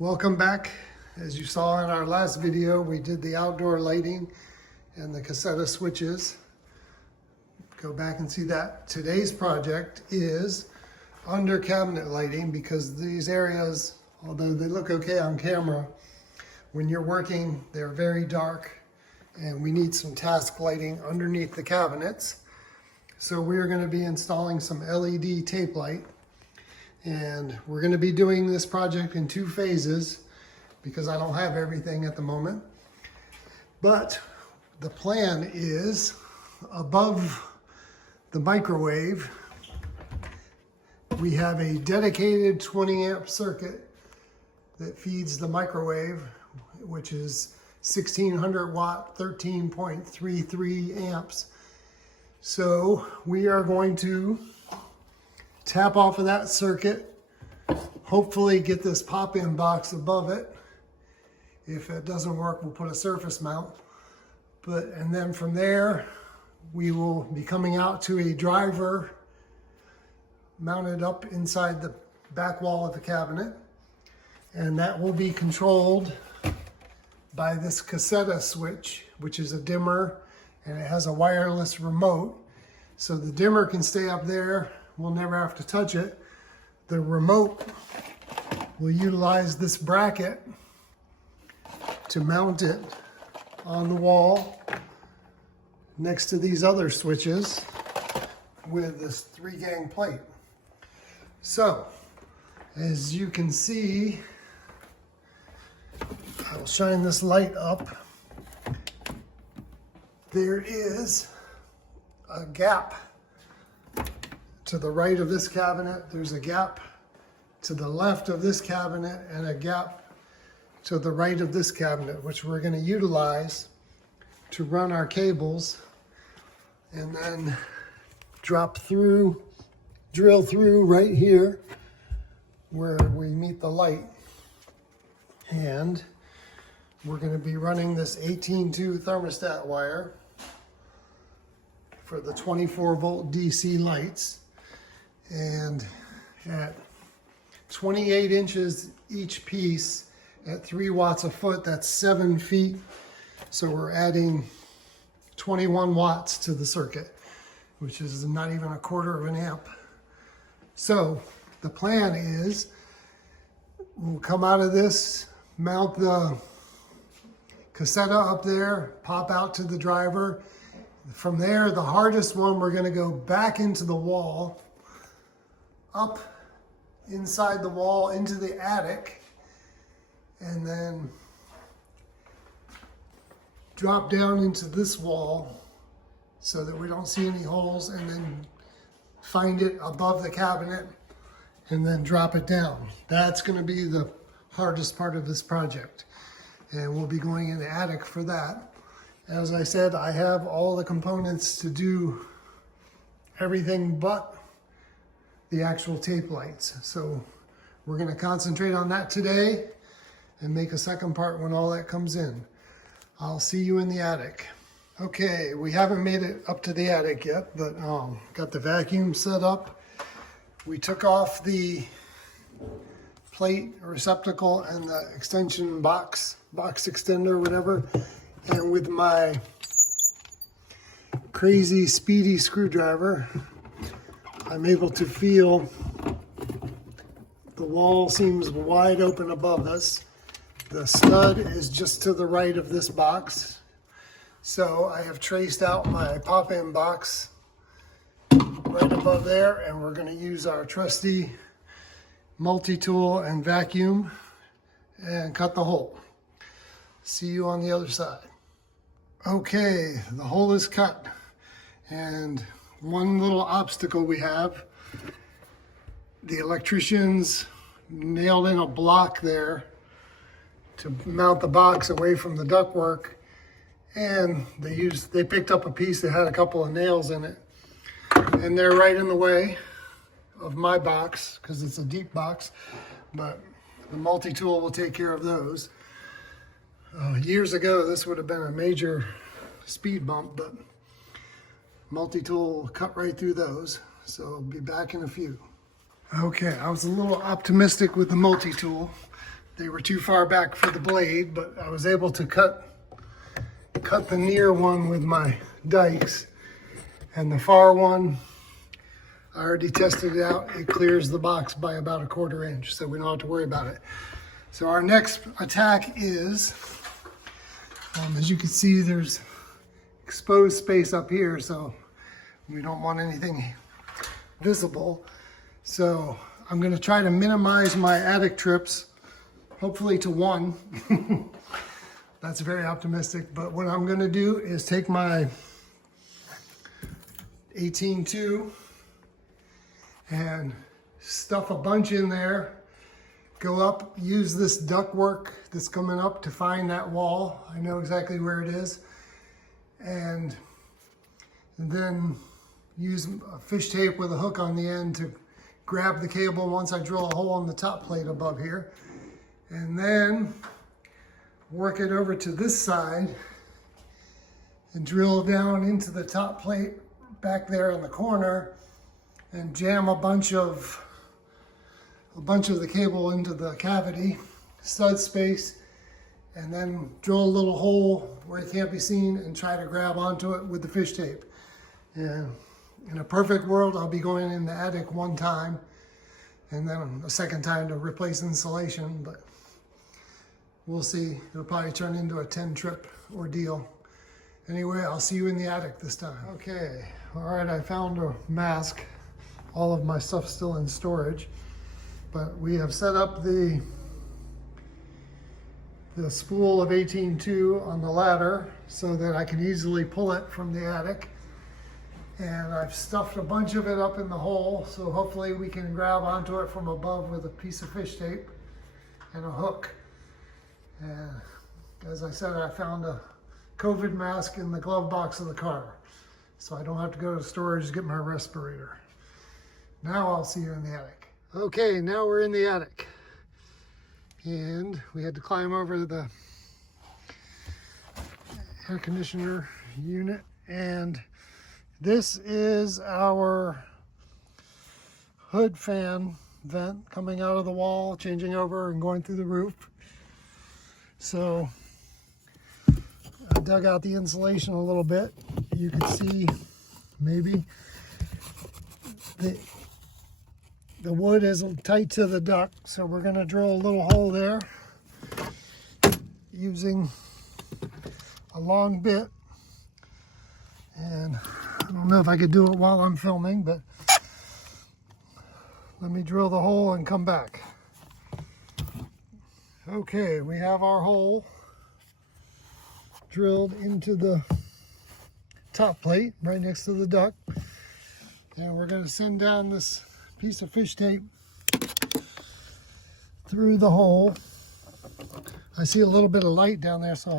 Welcome back. As you saw in our last video, we did the outdoor lighting and the Caseta switches. Go back and see that. Today's project is under cabinet lighting, because these areas, although they look okay on camera, when you're working, they're very dark and we need some task lighting underneath the cabinets. So we're going to be installing some LED tape light. And we're going to be doing this project in 2 phases because I don't have everything at the moment. But the plan is above the microwave, we have a dedicated 20 amp circuit that feeds the microwave, which is 1600 watt, 13.33 amps. So we are going to tap off of that circuit, hopefully get this pop-in box above it. If it doesn't work, we'll put a surface mount. And then from there, we will be coming out to a driver mounted up inside the back wall of the cabinet. And that will be controlled by this Caseta switch, which is a dimmer, and it has a wireless remote. So the dimmer can stay up there. We'll never have to touch it. The remote will utilize this bracket to mount it on the wall next to these other switches with this 3-gang plate. So, as you can see, I'll shine this light up. There is a gap to the right of this cabinet. There's a gap to the left of this cabinet and a gap to the right of this cabinet, which we're going to utilize to run our cables and then drill through right here where we meet the light. And we're going to be running this 18-2 thermostat wire for the 24 volt DC lights. And at 28 inches each piece, at 3 watts a foot, that's 7 feet. So we're adding 21 watts to the circuit, which is not even 1/4 of an amp. So the plan is we'll come out of this, mount the Caseta up there, pop out to the driver. From there, the hardest one, we're going to go back into the wall, up inside the wall into the attic, and then drop down into this wall so that we don't see any holes, and then find it above the cabinet and then drop it down. That's going to be the hardest part of this project, and we'll be going in the attic for that. As I said, I have all the components to do everything but the actual tape lights. So we're going to concentrate on that today and make a second part when all that comes in. I'll see you in the attic. Okay, we haven't made it up to the attic yet, but got the vacuum set up. We took off the plate receptacle and the extension box extender, whatever. And with my crazy speedy screwdriver, I'm able to feel the wall seems wide open above us. The stud is just to the right of this box. So I have traced out my pop-in box right above there, and we're going to use our trusty multi-tool and vacuum and cut the hole. See you on the other side. Okay, the hole is cut, and one little obstacle we have, the electricians nailed in a block there to mount the box away from the ductwork, and they picked up a piece that had a couple of nails in it, and they're right in the way of my box because it's a deep box, but the multi-tool will take care of those. Years ago, this would have been a major speed bump, but multi-tool will cut right through those. So I'll be back in a few. Okay, I was a little optimistic with the multi-tool, They were too far back for the blade, but I was able to cut the near one with my dikes, and the far one, I already tested it out. It clears the box by about 1/4 inch, so we don't have to worry about it. So our next attack is, as you can see, there's exposed space up here, so we don't want anything visible. So I'm going to try to minimize my attic trips, hopefully to 1. That's very optimistic, but what I'm going to do is take my 18.2 and stuff a bunch in there, go up, use this ductwork that's coming up to find that wall. I know exactly where it is. And then use a fish tape with a hook on the end to grab the cable once I drill a hole in the top plate above here. And then work it over to this side and drill down into the top plate back there in the corner and jam a bunch of the cable into the cavity, stud space, and then drill a little hole where it can't be seen and try to grab onto it with the fish tape. And in a perfect world, I'll be going in the attic 1 time and then a second time to replace insulation, but we'll see. It'll probably turn into a 10-trip ordeal. Anyway, I'll see you in the attic this time. Okay, all right, I found a mask. All of my stuff's still in storage, but we have set up the spool of 18.2 on the ladder so that I can easily pull it from the attic. And I've stuffed a bunch of it up in the hole, so hopefully we can grab onto it from above with a piece of fish tape and a hook. And as I said, I found a COVID mask in the glove box of the car, so I don't have to go to storage to get my respirator. Now I'll see you in the attic. Okay, now we're in the attic. And we had to climb over the air conditioner unit. And this is our hood fan vent coming out of the wall, changing over and going through the roof. So I dug out the insulation a little bit. You can see maybe the wood is tight to the duct, so we're going to drill a little hole there using a long bit. And I don't know if I could do it while I'm filming, but let me drill the hole and come back. Okay, we have our hole drilled into the top plate right next to the duct. And we're going to send down this piece of fish tape through the hole. I see a little bit of light down there, so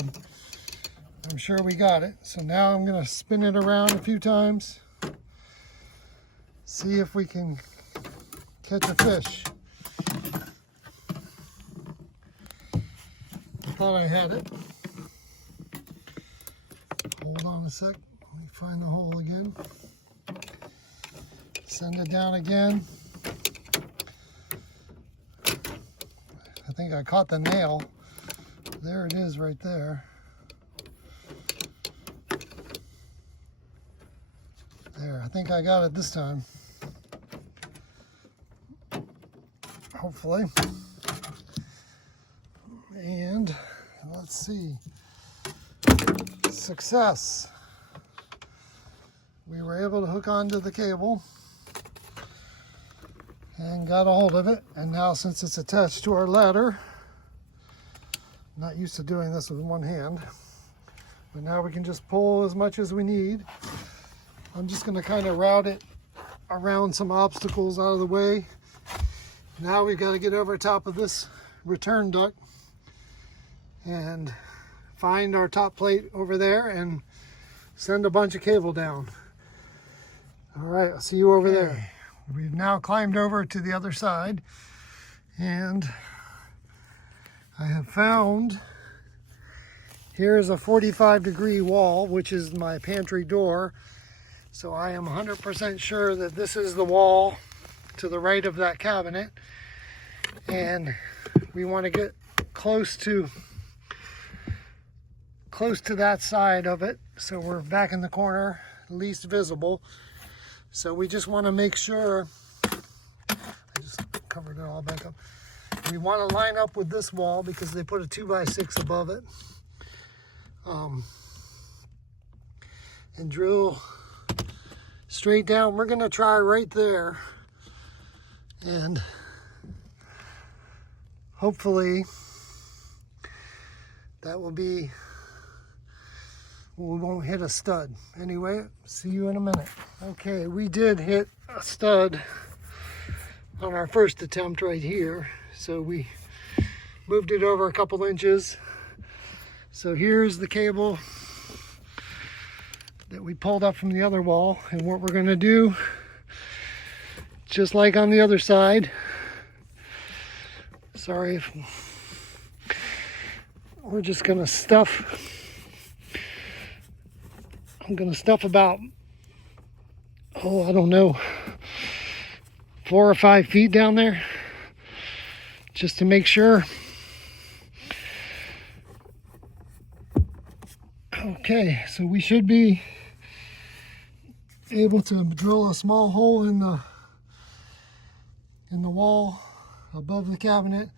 I'm sure we got it. So now I'm going to spin it around a few times, see if we can catch a fish. I thought I had it. Hold on a sec. Let me find the hole again. Send it down again. I think I caught the nail. There it is right there. There, I think I got it this time. Hopefully. And let's see. Success. We were able to hook onto the cable and got a hold of it. And now, since it's attached to our ladder, I'm not used to doing this with one hand, but now we can just pull as much as we need. I'm just going to kind of route it around some obstacles out of the way. Now we've got to get over top of this return duct and find our top plate over there and send a bunch of cable down. All right, I'll see you over there. We've now climbed over to the other side, and I have found, here's a 45-degree wall, which is my pantry door. So I am 100% sure that this is the wall to the right of that cabinet. And we want to get close to that side of it, so we're back in the corner, least visible. So we just want to make sure, I just covered it all back up. We want to line up with this wall because they put a 2x6 above it. And drill straight down. We're going to try right there, and hopefully that will be, we won't hit a stud. Anyway, see you in a minute. Okay, we did hit a stud on our first attempt right here, so we moved it over a couple inches. So here's the cable that we pulled up from the other wall, and what we're going to do, just like on the other side, sorry if we're just going to stuff, I'm going to stuff about, oh, I don't know, 4 or 5 feet down there, just to make sure. Okay, so we should be able to drill a small hole in the wall above the cabinet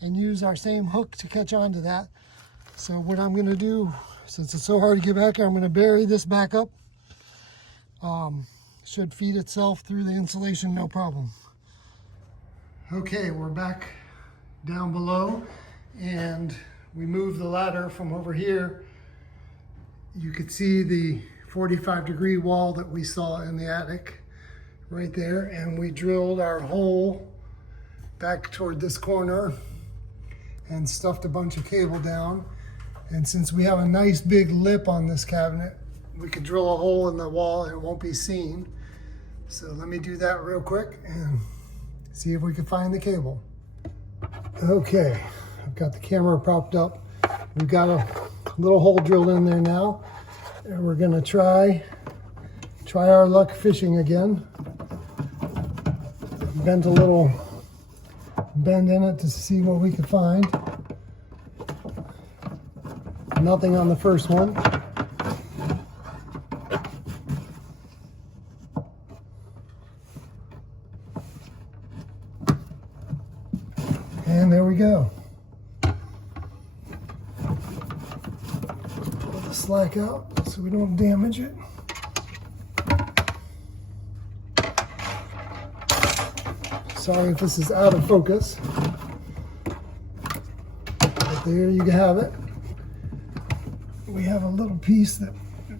and use our same hook to catch onto that. So what I'm going to do, since it's so hard to get back here, I'm going to bury this back up. Should feed itself through the insulation, no problem. Okay, we're back down below, and we moved the ladder from over here. You could see the 45-degree wall that we saw in the attic right there, and we drilled our hole back toward this corner and stuffed a bunch of cable down. And since we have a nice big lip on this cabinet, we could drill a hole in the wall and it won't be seen. So let me do that real quick and see if we can find the cable. Okay, I've got the camera propped up. We've got a little hole drilled in there now, and we're gonna try our luck fishing again. Bent a little bend in it to see what we could find. Nothing on the first one. And there we go. Pull the slack out so we don't damage it. Sorry if this is out of focus. But there you have it. We have a little piece that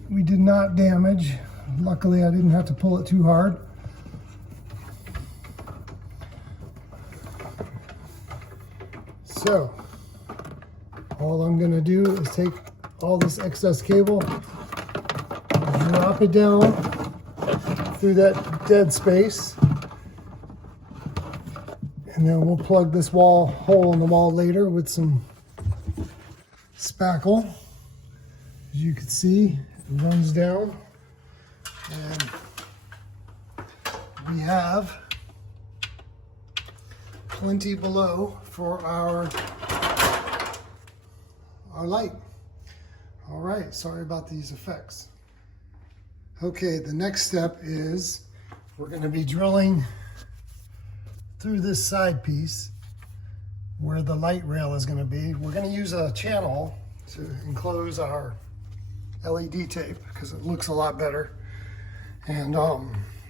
we did not damage. Luckily, I didn't have to pull it too hard. So, all I'm going to do is take all this excess cable, drop it down through that dead space, and then we'll plug this hole in the wall later with some spackle. As you can see, it runs down, and we have plenty below for our light. All right, sorry about these effects. Okay, the next step is we're going to be drilling through this side piece where the light rail is going to be. We're going to use a channel to enclose our LED tape because it looks a lot better. And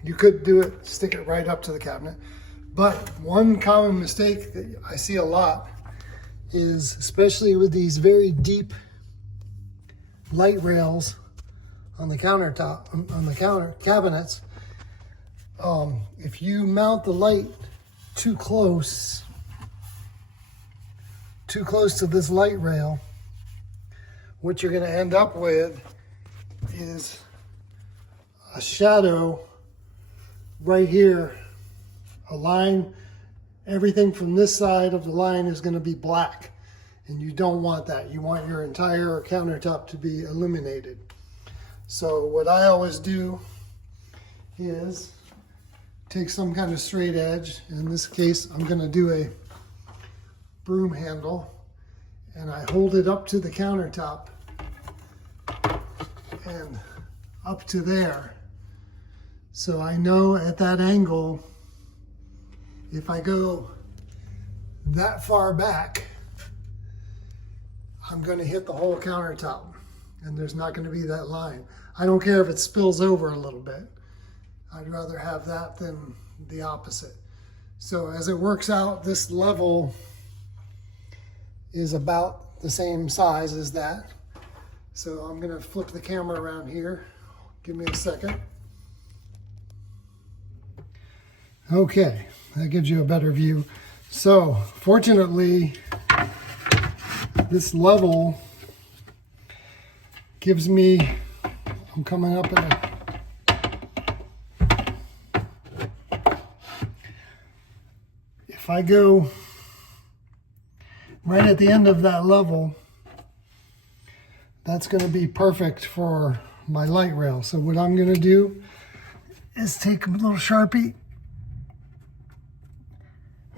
you could do it, stick it right up to the cabinet. But one common mistake that I see a lot is, especially with these very deep light rails on the countertop, on the counter cabinets, if you mount the light too close to this light rail, what you're going to end up with is a shadow right here, a line. Everything from this side of the line is going to be black, and you don't want that. You want your entire countertop to be illuminated. So what I always do is take some kind of straight edge. In this case, I'm going to do a broom handle and I hold it up to the countertop and up to there. So I know at that angle, if I go that far back, I'm going to hit the whole countertop and there's not going to be that line. I don't care if it spills over a little bit. I'd rather have that than the opposite. So as it works out, this level is about the same size as that. So I'm going to flip the camera around here. Give me a second. Okay, that gives you a better view. So fortunately, this level gives me, I'm coming up in if I go right at the end of that level, that's going to be perfect for my light rail. So what I'm going to do is take a little Sharpie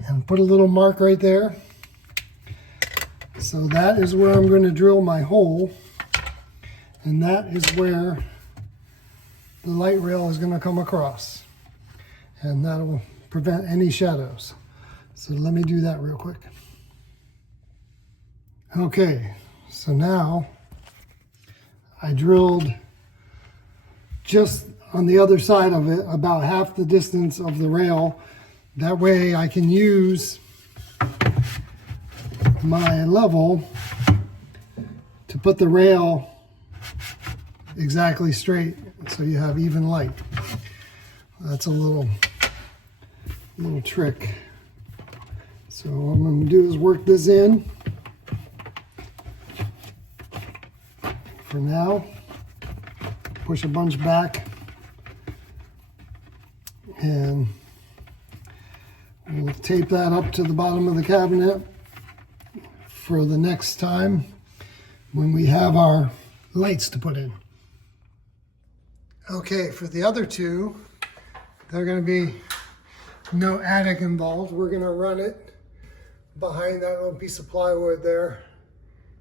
and put a little mark right there. So that is where I'm going to drill my hole, and that is where the light rail is going to come across, and that will prevent any shadows. So let me do that real quick. Okay, so now I drilled just on the other side of it, about half the distance of the rail. That way I can use my level to put the rail exactly straight so you have even light. That's a little trick. So what I'm going to do is work this in for now, push a bunch back, and we'll tape that up to the bottom of the cabinet for the next time when we have our lights to put in. Okay, for the other two, they're going to be no attic involved. We're going to run it behind that little piece of plywood there,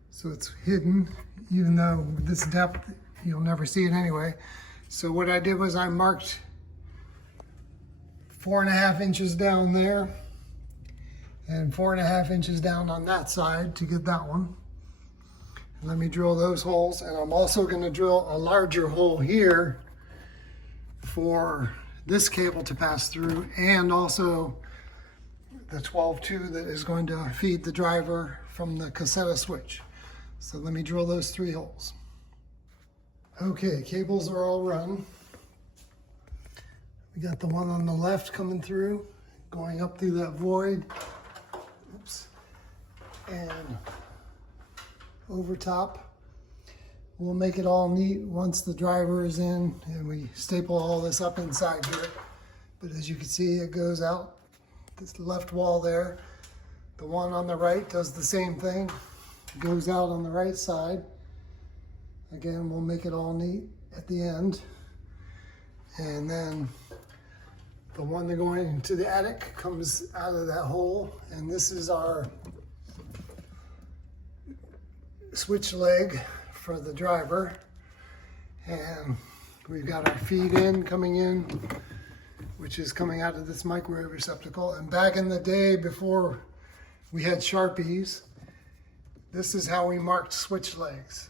so it's hidden, even though this depth you'll never see it anyway. So what I did was I marked 4.5 inches down there and 4.5 inches down on that side to get that one. And let me drill those holes, and I'm also going to drill a larger hole here for this cable to pass through, and also the 12-2 that is going to feed the driver from the Caseta switch. So let me drill those 3 holes. Okay, cables are all run. We got the one on the left coming through, going up through that void. Oops. And over top. We'll make it all neat once the driver is in and we staple all this up inside here. But as you can see, it goes out this left wall there. The one on the right does the same thing. It goes out on the right side. Again, we'll make it all neat at the end. And then the one that going into the attic comes out of that hole. And this is our switch leg for the driver. And we've got our feed in coming in, which is coming out of this microwave receptacle. And back in the day, before we had Sharpies, this is how we marked switch legs,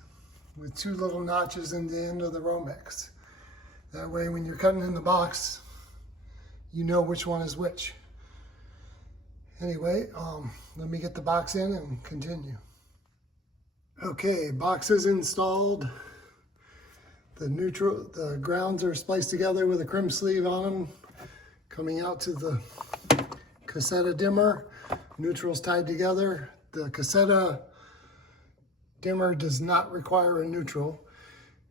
with 2 little notches in the end of the Romex. That way, when you're cutting in the box, you know which one is which. Anyway, let me get the box in and continue. Okay, box is installed. The grounds are spliced together with a crimp sleeve on them, coming out to the Caseta dimmer. Neutral's tied together. The Caseta dimmer does not require a neutral.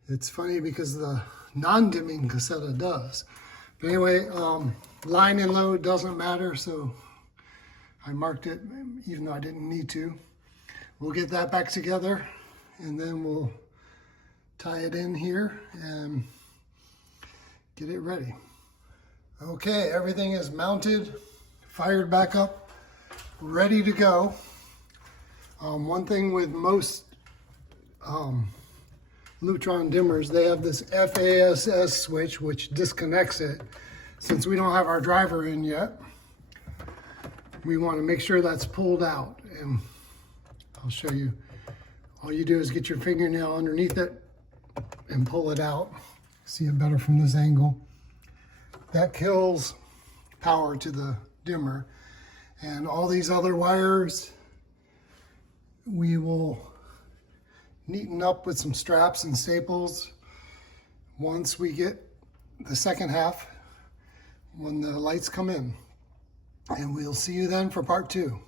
It's funny because the non-dimming Caseta does. But anyway, line and load doesn't matter, so I marked it even though I didn't need to. We'll get that back together and then we'll tie it in here and get it ready. Okay, everything is mounted, fired back up, ready to go. One thing with most Lutron dimmers, they have this FASS switch which disconnects it. Since we don't have our driver in yet, we want to make sure that's pulled out. And I'll show you. All you do is get your fingernail underneath it and pull it out. See it better from this angle. That kills power to the dimmer. And all these other wires, we will neaten up with some straps and staples once we get the second half, when the lights come in. And we'll see you then for part 2.